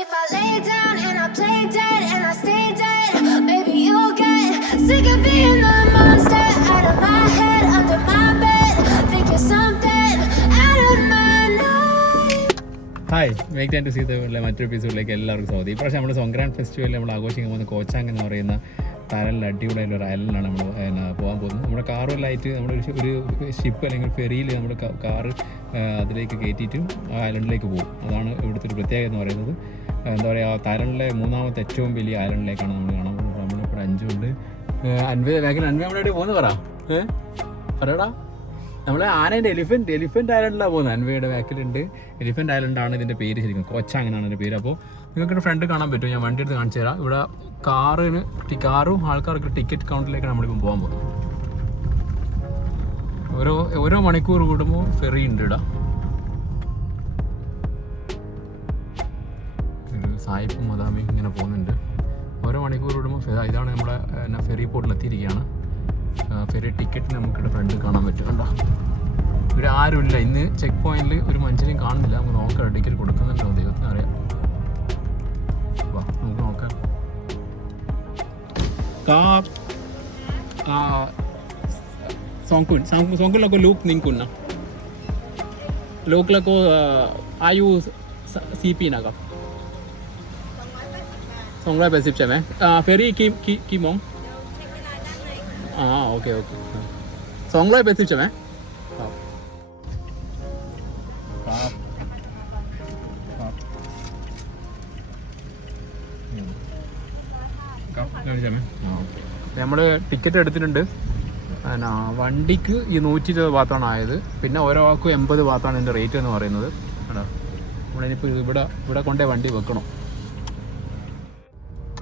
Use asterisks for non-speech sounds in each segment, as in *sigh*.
if I lay down and I play dead and I stay dead, maybe you'll get sick of being the monster out of my head, under my bed. Think you're something out of my night. Hi make time to see the മറ്റൊരു എപ്പിസോഡിലേക്ക് എല്ലാവർക്കും സ്വാഗതം ഇപ്രാവശ്യം നമ്മൾ Songkran festival നമ്മൾ ആഘോഷിക്കാൻ പോകുന്ന കോച്ചാങ് എന്ന് പറയുന്ന താരലിൽ അടിപൊളിയായിട്ടുള്ള ഒരു ഐലൻഡിലാണ് നമ്മൾ പോകാൻ പോകുന്നത്. നമ്മുടെ കാറും ലൈറ്റ് നമ്മുടെ ഒരു ഷിപ്പ് അല്ലെങ്കിൽ ഫെറിയിൽ നമ്മൾ കാറ് അതിലേക്ക് കയറ്റിയിട്ട് ആ ഐലൻഡിലേക്ക് പോകും. അതാണ് ഇവിടുത്തെ ഒരു പ്രത്യേകത എന്ന് പറയുന്നത്. എന്താ പറയുക താരലിലെ മൂന്നാമത്തെ ഏറ്റവും വലിയ ഐലൻഡിലേക്കാണ് നമ്മൾ കാണാൻ പോകുന്നത്. നമ്മളിപ്പോൾ അഞ്ചുണ്ട് അൻപത് വേഗം അൻവേ നമ്മുടെ പോകുന്നത് പറ. പറയടാ. നമ്മൾ ആനേന്റെ എലിഫന്റ് എലിഫന്റ് ഐലൻഡിലാണ് പോകുന്നത്. അൻവയുടെ ബാക്കിലുണ്ട്. എലിഫന്റ് ഐലൻഡാണ് ഇതിന്റെ പേര് ശരിക്കും. കൊച്ചാങ്ങനാണ് എന്റെ പേര്. അപ്പോൾ നിങ്ങൾക്ക് ഫ്രണ്ട് കാണാൻ പറ്റും ഞാൻ വണ്ടി എടുത്ത് കാണിച്ചു തരാം. ഇവിടെ കാറിന് കാറും ആൾക്കാർക്ക് ടിക്കറ്റ് കൗണ്ടറിലേക്കാണ് നമ്മളിപ്പോൾ പോകാൻ പോകുന്നത്. ഓരോ ഓരോ മണിക്കൂർ കൂടുമ്പോൾ ഫെറി ഉണ്ട് ഇട സായിപ്പും മദാമിയും ഇങ്ങനെ പോകുന്നുണ്ട്. ഓരോ മണിക്കൂർ കൂടുമ്പോൾ ഇതാണ് നമ്മുടെ എന്നാ ഫെറി ആ, ഫെറി ടിക്കറ്റ് നമുക്കിവിടെ ഫ്രണ്ട് കാണാൻ പറ്റും. കണ്ടോ? ഇവിടെ ആരുമില്ല ഇന്ന് ചെക്ക് പോയിന്റിൽ ഒരു മനുഷ്യനെയും കാണുന്നില്ല. നമുക്ക് നോക്കാം ടിക്കറ്റ് കൊടുക്കുന്നുണ്ടോ? ദൈവത്തിന് का सांगून सांगून सांगून लागो लोक निंकून ना लोक लागो आयु सी पी ना का सॉन्ग राय पेसिप चमे फेरी की की की मोंग हाँ ओके ओके सॉन्ग राय पेसिप चमे നമ്മൾ ടിക്കറ്റ് എടുത്തിട്ടുണ്ട്. എന്നാ വണ്ടിക്ക് ഈ നൂറ്റി ഇരുപത് ബാത്താണ് ആയത്. പിന്നെ ഓരോ ആൾക്കും എൺപത് ബാത്താണ് ഇതിന്റെ റേറ്റ് എന്ന് പറയുന്നത്. കേട്ടോ നമ്മളിനിപ്പോൾ ഇവിടെ ഇവിടെ കൊണ്ടേ വണ്ടി വെക്കണം.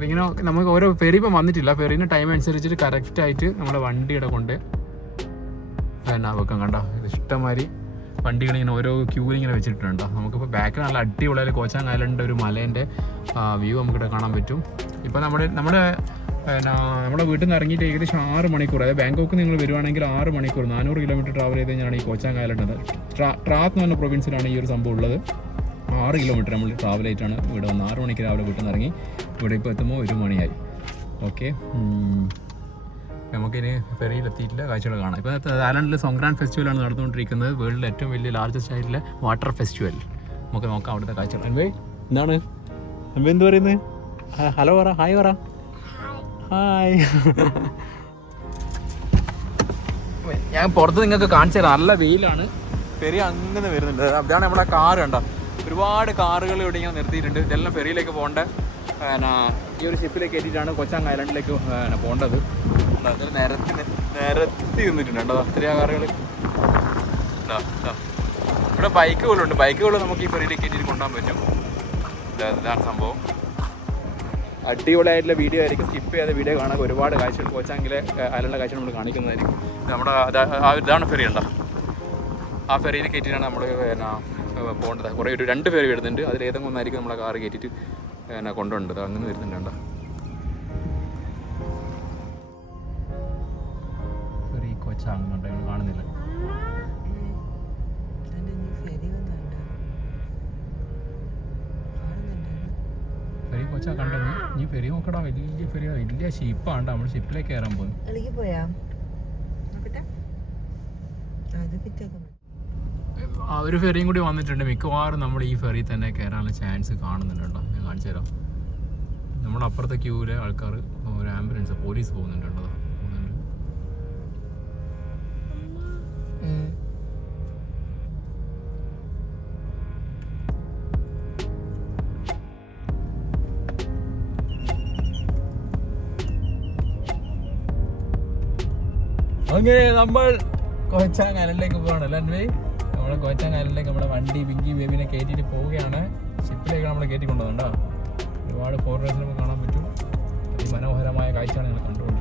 ഇങ്ങനെ നമുക്ക് ഓരോ ഫെറി ഇപ്പം വന്നിട്ടില്ല. ഫെറിന് ടൈം അനുസരിച്ചിട്ട് കറക്റ്റ് ആയിട്ട് നമ്മളെ വണ്ടിയുടെ കൊണ്ട് എന്നാ വെക്കാം കണ്ടോ. ഇത് ഇഷ്ടംമാതിരി വണ്ടികൾ ഇങ്ങനെ ഓരോ ക്യൂവിൽ ഇങ്ങനെ വെച്ചിട്ടുണ്ടോ. നമുക്കിപ്പോൾ ബാക്കിൽ നല്ല അടിപൊളിയായ കോച്ചാങ് ഐലൻഡ് ഒരു മലേന്റെ വ്യൂ നമുക്കിവിടെ കാണാൻ പറ്റും. ഇപ്പോൾ നമ്മുടെ നമ്മുടെ നമ്മുടെ വീട്ടിൽ നിന്ന് ഇറങ്ങിയിട്ട് ഏകദേശം ആറ് മണിക്കൂർ അതായത് ബാങ്കോക്ക് നിങ്ങൾ വരുവാണെങ്കിൽ ആറ് മണിക്കൂർ നാനൂറ് കിലോമീറ്റർ ട്രാവൽ ചെയ്ത് കഴിഞ്ഞാണ് ഈ കോച്ചാങ് ഐലൻഡ് ട്രാ ട്രാത്ത് എന്ന് പറഞ്ഞ പ്രൊവിൻസിലാണ് ഈ ഒരു സംഭവം ഉള്ളത്. ആറ് കിലോമീറ്റർ നമ്മൾ ട്രാവൽ ആയിട്ടാണ് ഇവിടെ വന്ന് ആറ് മണിക്ക് രാവിലെ വീട്ടിൽ നിന്ന് ഇറങ്ങി ഇവിടെ ഇപ്പോൾ എത്തുമ്പോൾ ഒരു മണിയായി. ഓക്കെ നമുക്കിനി ഫെറിയിൽ എത്തിയിട്ടില്ല കാഴ്ചകൾ കാണാം ഇപ്പോൾ തായ്ലാൻഡിൽ സോങ്ക്രാൻ ഫെസ്റ്റിവലാണ് നടന്നുകൊണ്ടിരിക്കുന്നത്. വേൾഡിലെ ഏറ്റവും വലിയ ലാർജസ്റ്റ് ആയിട്ടുള്ള വാട്ടർ ഫെസ്റ്റിവൽ. നമുക്ക് നോക്കാം അവിടുത്തെ കാഴ്ചകൾ അൻവേ എന്താണ്? അൻവേ എന്ത് പറയുന്നത് ഹലോ പറ. ഹായ് പറ. ഹായ്. *laughs* ഞാൻ പുറത്ത് നിങ്ങൾക്ക് കാണിച്ചു തരാം. നല്ല വെയിലാണ്. ഫെറി അങ്ങനെ വരുന്നുണ്ട്. അതാണ് നമ്മുടെ കാർ കണ്ടോ? ഒരുപാട് കാറുകൾ ഇവിടെ ഇങ്ങനെ നിർത്തിയിട്ടുണ്ട്. ഇതെല്ലാം ഫെറിയിലേക്ക് പോകേണ്ട? ഈ ഒരു ഷിപ്പിലേക്ക് കയറ്റിയിട്ടാണ് കൊച്ചാങ് ഐലൻഡിലേക്ക് പോകേണ്ടത്? ഇതിൽ നിരത്തി നിന്നിട്ടുണ്ട് കേട്ടോ അത്രയും കാറുകൾ ഇവിടെ ബൈക്കുകളുണ്ട് ബൈക്കുകൾ നമുക്ക് ഈ ഫെറിയിലേക്ക് കയറ്റിയിട്ട് കൊണ്ടുപോകാൻ പറ്റും. ഇതാണ് സംഭവം. അടിപൊളിയായിട്ടുള്ള വീഡിയോ ആയിരിക്കും. സ്കിപ്പ് ചെയ്ത വീഡിയോ കാണാൻ ഒരുപാട് കാഴ്ചകൾ കോച്ചാങ്കിലെ അതിലുള്ള കാഴ്ചകൾ നമ്മൾ കാണിക്കുന്നതായിരിക്കും. നമ്മുടെ ഇതാണ് ഫെറി ഉണ്ടോ ആ ഫെറിയിൽ കയറ്റിയിട്ടാണ് നമ്മൾ പിന്നെ പോകേണ്ടത്. കുറേ ഒരു രണ്ട് ഫെറി വരുന്നുണ്ട്. അതിൽ ഏതെങ്കിലും ഒന്നായിരിക്കും നമ്മളെ കാറ് കയറ്റിയിട്ട്. പിന്നെ കൊണ്ടുപോകേണ്ടത് അങ്ങനെ വരുന്നുണ്ട് കണ്ടോ? ഫെറി കാണുന്നില്ല. ഫെറി കൊച്ചാ കണ്ടത്? നീ ഫെറി നോക്കടാ. വലിയ ഫെറി വലിയ ഷിപ്പാണ് നമ്മൾ ഷിപ്പിലേക്ക് കയറാൻ അളിക്ക് പോയാ? ആ ഒരു ഫെറിയും കൂടി വന്നിട്ടുണ്ട്. മിക്കവാറും നമ്മൾ ഈ ഫെറി തന്നെ കയറാനുള്ള ചാൻസ് കാണുന്നുണ്ട് കേട്ടോ. കാണിച്ചു തരാം. നമ്മുടെ അപ്പുറത്തെ ക്യൂവിലെ ആൾക്കാർ ഒരു ആംബുലൻസ് പോലീസ് പോകുന്നുണ്ട് കേട്ടോ. അങ്ങനെ നമ്മൾ കോച്ചാങ് ഐലൻഡിലേക്ക് പോവാണ് അല്ലേ അൻവേ? നമ്മൾ കോച്ചാങ് ഐലൻഡിലേക്ക് നമ്മുടെ വണ്ടി പിങ്കി ബേബിനെ കയറ്റിയിട്ട് പോവുകയാണ്. ഷിപ്പിലേക്ക് നമ്മൾ കയറ്റി കൊണ്ടുപോകണ്ടോ ഒരുപാട് ഫോറിനേഴ്സിനും കാണാൻ പറ്റും. അതിമനോഹരമായ കാഴ്ചയാണ് ഞങ്ങൾ കണ്ടുകൊണ്ടിരിക്കുന്നത്.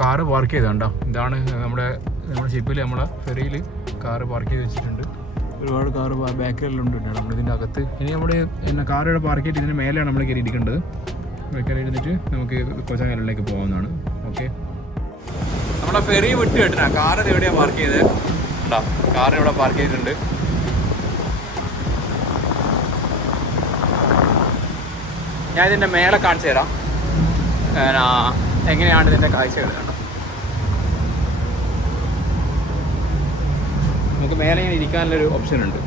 കാറ് പാർക്ക് ചെയ്തുണ്ടോ ഇതാണ് നമ്മുടെ നമ്മുടെ ഷിപ്പിൽ നമ്മളെ ഫെറിയിൽ കാറ് പാർക്ക് ചെയ്ത് വെച്ചിട്ടുണ്ട്. ഒരുപാട് കാറ് ബാക്കിലെല്ലാം ഉണ്ട് നമ്മൾ നമ്മളിതിന്റെ അകത്ത്. ഇനി നമ്മുടെ പിന്നെ കാറുകൾ പാർക്ക് ചെയ്തിട്ട് ഇതിന്റെ മേലെയാണ് നമ്മൾ കയറി ഇരിക്കേണ്ടത് കയറി ഇരുന്നിട്ട് നമുക്ക് കൊച്ചാങ്ങലിലേക്ക് പോകാവുന്നതാണ്. ഓക്കെ? നമ്മുടെ ഫെറി വിട്ട് കേട്ടാ കാർ ഇത് എവിടെയാണ് പാർക്ക് ചെയ്തത് ഉണ്ടോ കാർ ഇവിടെ പാർക്ക് ചെയ്തിട്ടുണ്ട്. ഞാൻ ഇതിന്റെ മേലെ കാണിച്ചു തരാം. എങ്ങനെയാണ് ഇതിന്റെ കാഴ്ചകൾ കണ്ടോ നമുക്ക് മേലെ ഇങ്ങനെ ഇരിക്കാനുള്ളൊരു ഓപ്ഷൻ ഉണ്ട്.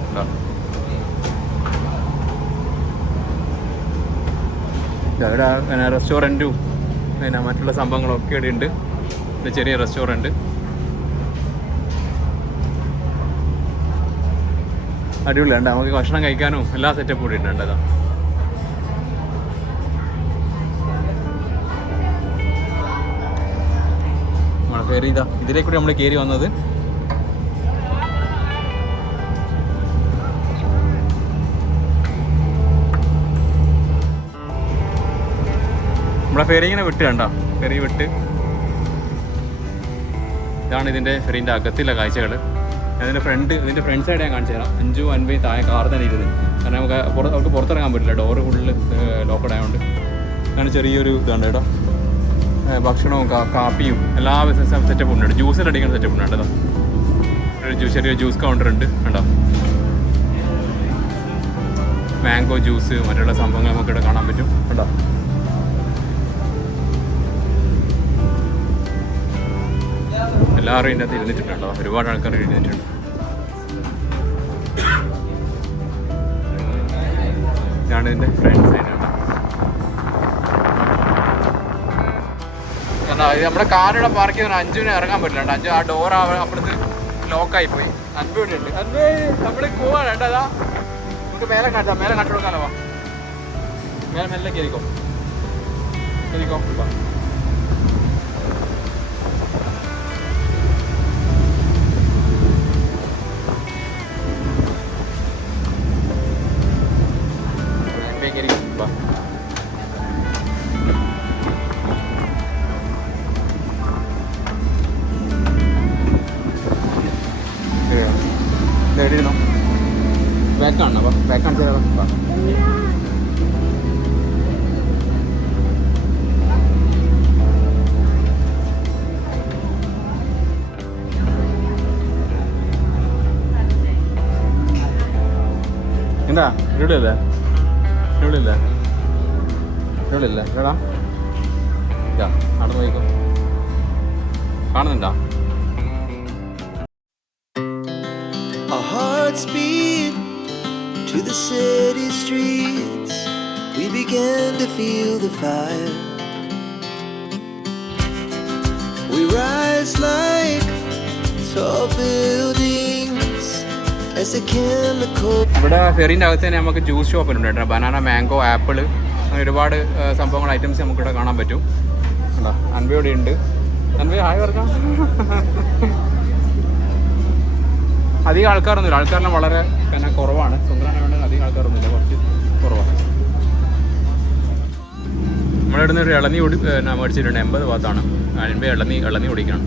അവിടെ പിന്നെ റെസ്റ്റോറന്റും പിന്നെ മറ്റുള്ള സംഭവങ്ങളൊക്കെ ഇവിടെ ഉണ്ട്. പിന്നെ ചെറിയ റെസ്റ്റോറന്റ് അടിപൊളിയുണ്ട് നമുക്ക് ഭക്ഷണം കഴിക്കാനും എല്ലാ സെറ്റപ്പ് കൂടി ഉണ്ട് കേട്ടോ. കയറി ഇതാ. ഇതിലേ കൂടി നമ്മൾ കയറി വന്നത്. നമ്മളെ ഫെറി ഇങ്ങനെ വിട്ട് കണ്ട. ഫെറി വിട്ട്. ഇതാണ് ഇതിന്റെ ഫെറിന്റെ അകത്തുള്ള കാഴ്ചകൾ അതിന്റെ ഫ്രണ്ട് ഇതിന്റെ ഫ്രണ്ട് സൈഡ് ഞാൻ കാണിച്ചു തരാം. അഞ്ചു അൻപത് താഴെ കാർ തന്നെ ഇരുന്ന്. കാരണം നമുക്ക് പുറത്ത് അവർക്ക് പുറത്തിറങ്ങാൻ പറ്റില്ല. ഡോറ് ഫുള്ള് ലോക്കഡ് ആയതുകൊണ്ട് അങ്ങനെ ചെറിയൊരു ഇതുണ്ട് കേട്ടോ. ഭക്ഷണവും കാപ്പിയും എല്ലാ സെറ്റപ്പും ഉണ്ട്. ജ്യൂസ് അടിക്കുന്ന സെറ്റപ്പ് ഉണ്ട് കേട്ടോ. ഒരു ജ്യൂസ് ചെറിയ ജ്യൂസ് കൗണ്ടർ ഉണ്ട് കണ്ടോ? മാംഗോ ജ്യൂസ് മറ്റുള്ള സംഭവങ്ങൾ നമുക്ക് ഇവിടെ കാണാൻ പറ്റും കണ്ടോ? എല്ലാവരും ഇതിനകത്ത് ഇരുന്നിട്ടുണ്ടോ ഒരുപാട് ആൾക്കാർ ഇരുന്നിട്ടുണ്ട്. ഞാനിതിന്റെ ഫ്രണ്ട്സ് ഫ്രണ്ട് ഇത് നമ്മുടെ കാറിവിടെ പാർക്ക് ചെയ്താൽ അഞ്ചുവിന് ഇറങ്ങാൻ പറ്റില്ല. അഞ്ചു ആ ഡോർ അപ്പുറത്ത് ലോക്കായി പോയി അൻപ് ഇവിടെ ഉണ്ട്. അൻപ് നമ്മൾ പോവാണ് കേട്ടോ അതാ. നമുക്ക് മേലെ കാട്ടാം മേലെ കാട്ടി കൊടുക്കാനോ മേലെ മെല്ലെ കയറിക്കോ. കയറിക്കോ. എന്താ ഇവിടെ ഇല്ലേ ഇവിടെ ഇല്ലേ ഇവിടെ ഇല്ലേ എടാ ഇതാ നടന്നു പോയിക്കോ കാണുന്നുണ്ടോ Our hearts beat to the city streets. We began to feel the fire. We rise like tall ഇവിടെ ഫെറിന്റെ അകത്ത് തന്നെ നമുക്ക് ജ്യൂസ് ഷോപ്പിലുണ്ട് കേട്ടോ. ബനാന മാംഗോ ആപ്പിൾ അങ്ങനെ ഒരുപാട് സംഭവങ്ങൾ ഐറ്റംസ് നമുക്ക് ഇവിടെ കാണാൻ പറ്റും. കണ്ടോ? അൻവയോടെ ഉണ്ട്. അൻപ ഹായ് പറഞ്ഞോ അധികം ആൾക്കാരൊന്നുമില്ല. ആൾക്കാരെല്ലാം വളരെ പിന്നെ കുറവാണ്. സുന്ദരാണ് അധികം ആൾക്കാരൊന്നുമില്ല. കുറച്ച് കുറവാണ്. നമ്മളിവിടുന്ന് ഒരു ഇളനി പിന്നെ മേടിച്ചിട്ടുണ്ട്. എൺപത് ഭാഗത്താണ്. അൻപ ഇളനി ഇളനി കുടിക്കണം.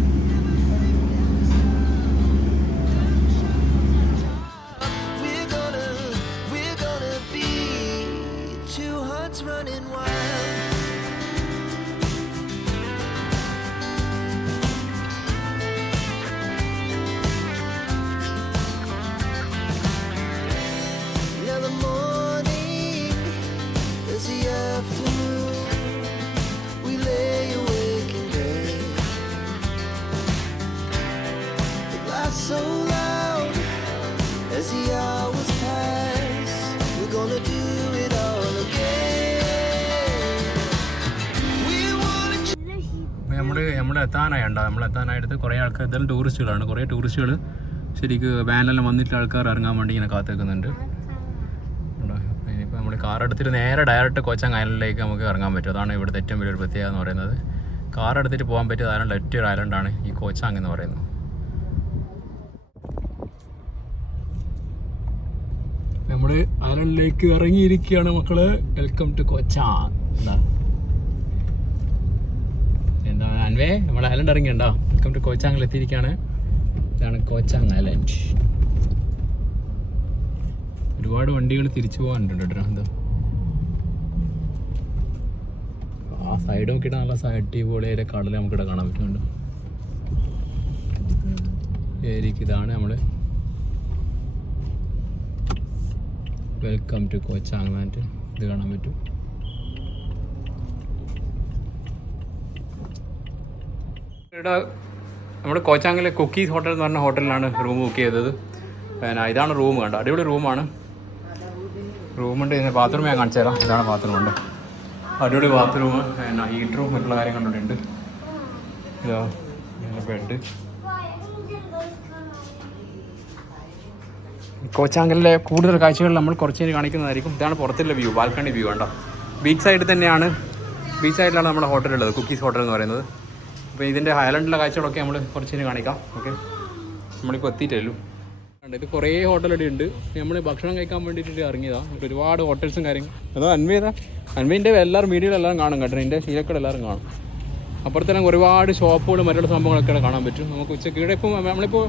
നമ്മൾ എത്താനായി ഉണ്ടോ നമ്മൾ എത്താനായിട്ട് കുറേ ആൾക്കാർ ഇതെല്ലാം ടൂറിസ്റ്റുകളാണ്. കുറേ ടൂറിസ്റ്റുകൾ ശരിക്ക് വാനിലെല്ലാം വന്നിട്ട് ആൾക്കാർ ഇറങ്ങാൻ വേണ്ടി ഇങ്ങനെ കാത്തു നിൽക്കുന്നുണ്ട് ഉണ്ടോ? ഇനിയിപ്പോൾ നമ്മൾ കാർ എടുത്തിട്ട് നേരെ ഡയറക്റ്റ് ഐലൻഡിലേക്ക് നമുക്ക് ഇറങ്ങാൻ പറ്റും. അതാണ് ഇവിടുത്തെ ഏറ്റവും വലിയൊരു പ്രത്യേകത എന്ന് പറയുന്നത്. കാർ എടുത്തിട്ട് പോകാൻ പറ്റിയ ഐലൻഡ് ഏറ്റവും ഐലൻഡാണ് ഈ കോച്ചാങ് എന്ന് പറയുന്നത്. നമ്മൾ ഐലൻഡിലേക്ക് ഇറങ്ങിയിരിക്കുകയാണ് മക്കൾ. വെൽക്കം ടു കൊച്ചാങ് എന്താ അൻവേ നമ്മൾ ഐലൻഡ് ഇറങ്ങിയുണ്ടോ വെൽക്കം ടു കോച്ചാങ്ങൽ എത്തിയിരിക്കുകയാണ് ഇതാണ് കോച്ചാങ് ഐലൻഡ് ഒരുപാട് വണ്ടികൾ തിരിച്ചു പോകാനുണ്ട് കേട്ടോ എന്തോ ആ സൈഡ് നോക്കിയിട്ട് നല്ല അടിപൊളിയായ കടൽ നമുക്കിവിടെ കാണാൻ പറ്റുന്നുണ്ട്. ഇതാണ് നമ്മൾ വെൽക്കം ടു കോച്ചാങ് മാറ്റ് ഇത് കാണാൻ പറ്റും. ഇവിടെ നമ്മൾ കോച്ചാങ്ങിലെ കുക്കീസ് ഹോട്ടൽ എന്ന് പറഞ്ഞ ഹോട്ടലിലാണ് റൂം ബുക്ക് ചെയ്തത്. പിന്നെ ഇതാണ് റൂം കണ്ട? അടിപൊളി റൂമാണ് റൂമുണ്ട് ഇതിന് ബാത്റൂം ഞാൻ കാണിച്ചു തരാം. ഇതാണ് ബാത്റൂം ഉണ്ട്. അടിപൊളി ബാത്റൂം പിന്നെ ഹീറ്ററും മറ്റുള്ള കാര്യങ്ങളൊക്കെ ഉണ്ട് ഇതാ ബെഡ് കോച്ചാങ്കലിലെ കൂടുതൽ കാഴ്ചകൾ നമ്മൾ കുറച്ച് നേരം കാണിക്കുന്നതായിരിക്കും. ഇതാണ് പുറത്തുള്ള വ്യൂ ബാൽക്കണി വ്യൂ കണ്ടോ? ബീച്ച് സൈഡിൽ തന്നെയാണ്. ബീച്ച് സൈഡിലാണ് നമ്മുടെ ഹോട്ടലുള്ളത് കുക്കീസ് ഹോട്ടൽ എന്ന് പറയുന്നത്. അപ്പോൾ ഇതിന്റെ ഹൈലൻഡിലെ കാഴ്ചകളൊക്കെ നമ്മൾ കുറച്ച് കാണിക്കാം. ഓക്കെ? നമ്മളിപ്പോൾ എത്തിയിട്ടല്ലോ. ഇത് കുറേ ഹോട്ടലടി ഉണ്ട്. നമ്മൾ ഭക്ഷണം കഴിക്കാൻ വേണ്ടിയിട്ട് ഇറങ്ങിയതാണ് ഒരുപാട് ഹോട്ടൽസും കാര്യങ്ങളും. അതോ അൻവീതാ അൻവീന്റെ എല്ലാവരും വീഡിയോയിൽ എല്ലാവരും കാണും കേട്ടോ. എന്റെ ശീലക്കട എല്ലാവരും കാണും. അപ്പുറത്തെല്ലാം ഒരുപാട് ഷോപ്പുകളും മറ്റുള്ള സംഭവങ്ങളൊക്കെ കാണാൻ പറ്റും. നമുക്ക് ഉച്ചയ്ക്ക് ഇവിടെ ഇപ്പോൾ നമ്മളിപ്പോൾ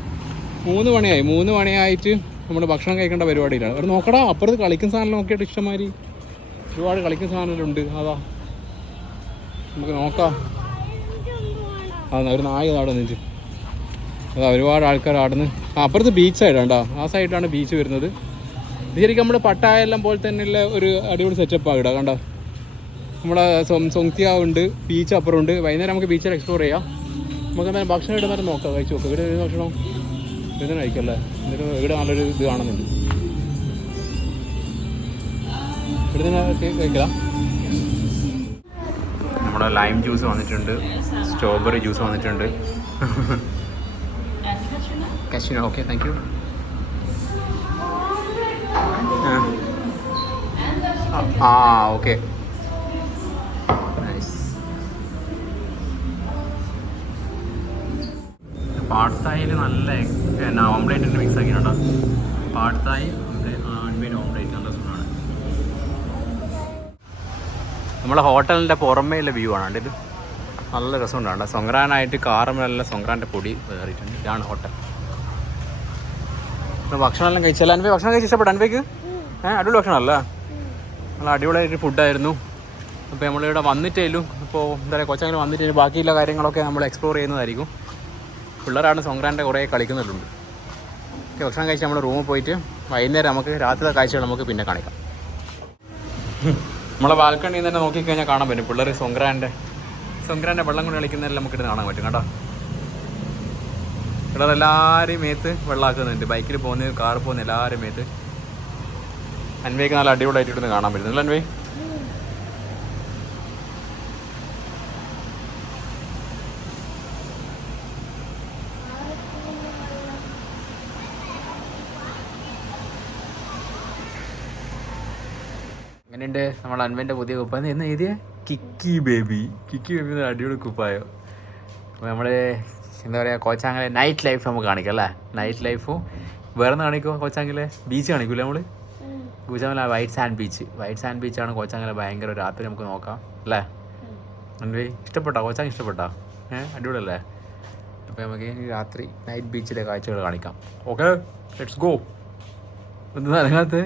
മൂന്ന് മണിയായി. മൂന്ന് മണിയായിട്ട് നമ്മൾ ഭക്ഷണം കഴിക്കേണ്ട പരിപാടിയിലാണ് അവിടെ നോക്കടാ അപ്പുറത്ത് കളിക്കുന്ന സാധനം നോക്കിയിട്ട് ഇഷ്ടമാതിരി ഒരുപാട് കളിക്കുന്ന സാധനങ്ങളുണ്ട്. അതാ. നമുക്ക് നോക്കാം. ആ ഒരു നായ അവിടെ നിന്നിട്ട്. അതാ ഒരുപാട് ആൾക്കാർ അവിടെ ആ അപ്പുറത്ത് ബീച്ച് സൈഡാണ്ടാ ആ സൈഡാണ് ബീച്ച് വരുന്നത്. ശരിക്കും നമ്മുടെ പട്ടായെല്ലാം പോലെ തന്നെയുള്ള ഒരു അടിപൊളി സെറ്റപ്പാണ് ഇവിടെ കണ്ടോ? നമ്മുടെ സൊങ്തിയാവ് ഉണ്ട് ബീച്ച് അപ്പുറം ഉണ്ട്. വൈകുന്നേരം നമുക്ക് ബീച്ചിൽ എക്സ്പ്ലോർ ചെയ്യാം. നമുക്ക് എന്തായാലും ഭക്ഷണം ഇവിടെ നേരം നോക്കാം. കഴിച്ചു നോക്കാം. ഇവിടെ ഭക്ഷണം ഇവിടെ കഴിക്കല്ലേ എന്നിട്ട് ഇവിടെ നല്ലൊരു ഇത് കാണുന്നുണ്ട്. ഇവിടെ നിന്ന് കഴിക്കാം. നമ്മുടെ ലൈം ജ്യൂസ് വന്നിട്ടുണ്ട്. സ്ട്രോബെറി ജ്യൂസ് വന്നിട്ടുണ്ട്. കശുന ഓക്കെ താങ്ക് യു ആ ഓക്കെ. പാട്തായിൽ നല്ല എന്നാ ഓംലേറ്റ് ഉണ്ട് മിക്സ് ആക്കിയിട്ടുണ്ടോ പാട്ടായി നമ്മളെ ഹോട്ടലിന്റെ പുറമേയുള്ള വ്യൂ ആണ് ഇത് നല്ല രസമുണ്ടാണ് സൊങ്ക്രാനായിട്ട് കാറമല്ല സൊങ്ക്രാന്റെ പൊടി കയറിയിട്ടുണ്ട് ഇതാണ് ഹോട്ടൽ. ഭക്ഷണമെല്ലാം കഴിച്ചാൽ അൻവേ ഭക്ഷണം കഴിച്ച് ഇഷ്ടപ്പെട്ടു അൻവേക്ക് ഏഹ് അടിപൊളി ഭക്ഷണമല്ല? നല്ല അടിപൊളിയായിട്ട് ഫുഡായിരുന്നു അപ്പോൾ നമ്മളിവിടെ വന്നിട്ടേലും ഇപ്പോൾ എന്താ പറയുക കൊച്ചങ്ങനെ വന്നിട്ടേലും ബാക്കിയുള്ള കാര്യങ്ങളൊക്കെ നമ്മൾ എക്സ്പ്ലോർ ചെയ്യുന്നതായിരിക്കും. പിള്ളേരാണ് സൊങ്ക്രാന്റെ കുറേ കളിക്കുന്നുണ്ട് ഓക്കെ ഭക്ഷണം കഴിച്ച് നമ്മൾ റൂമിൽ പോയിട്ട് വൈകുന്നേരം നമുക്ക് രാത്രിയുടെ കാഴ്ചകൾ നമുക്ക് പിന്നെ കാണിക്കാം. നമ്മളെ ബാൽക്കണിയിൽ നിന്ന് തന്നെ നോക്കിക്കഴിഞ്ഞാൽ കാണാൻ പറ്റും. പിള്ളേർ സൊങ്ക്രാന്റെ സൊങ്ക്രാന്റെ വെള്ളം കൊണ്ട് കളിക്കുന്നതെല്ലാം നമുക്ക് ഇത് കാണാൻ പറ്റും കേട്ടോ ഇവിടെ എല്ലാവരും മേത്ത് വെള്ളമാക്കുന്നുണ്ട് ബൈക്കിൽ പോകുന്നത് കാറിൽ പോകുന്ന എല്ലാവരും മേത്ത്. അൻവയ്ക്ക് നല്ല അടിപൊളിയായിട്ട് കാണാൻ പറ്റുന്നില്ല അൻവേ എങ്ങനെയുണ്ട്? നമ്മൾ അൻവന്റെ പുതിയ കുപ്പം എന്ന് എഴുതിയ? കിക്കി ബേബി. കിക്കി ബേബി എന്ന് അടിപൊളി കുപ്പായോ. അപ്പോൾ നമ്മൾ എന്താ പറയുക കോച്ചാങ്കിലെ നൈറ്റ് ലൈഫ് നമുക്ക് കാണിക്കാം അല്ലേ? നൈറ്റ് ലൈഫും വേറെ ഒന്ന് കാണിക്കുമോ കോച്ചാങ്കിലെ? ബീച്ച് കാണിക്കൂലേ നമ്മൾ കോച്ചാങ്കല white sand beach white sand ബീച്ചാണ് കോച്ചാങ്കിലെ ഭയങ്കര രാത്രി നമുക്ക് നോക്കാം അല്ലേ? അല്ലേ ഇഷ്ടപ്പെട്ടോ? കോച്ചാങ് ഇഷ്ടപ്പെട്ടോ? ഏഹ് അടിപൊളിയല്ലേ? അപ്പോൾ നമുക്ക് രാത്രി നൈറ്റ് ബീച്ചിലെ കാഴ്ചകൾ കാണിക്കാം. ഓക്കെ ലെറ്റ്സ് ഗോ ഒന്ന് അതിനകത്ത്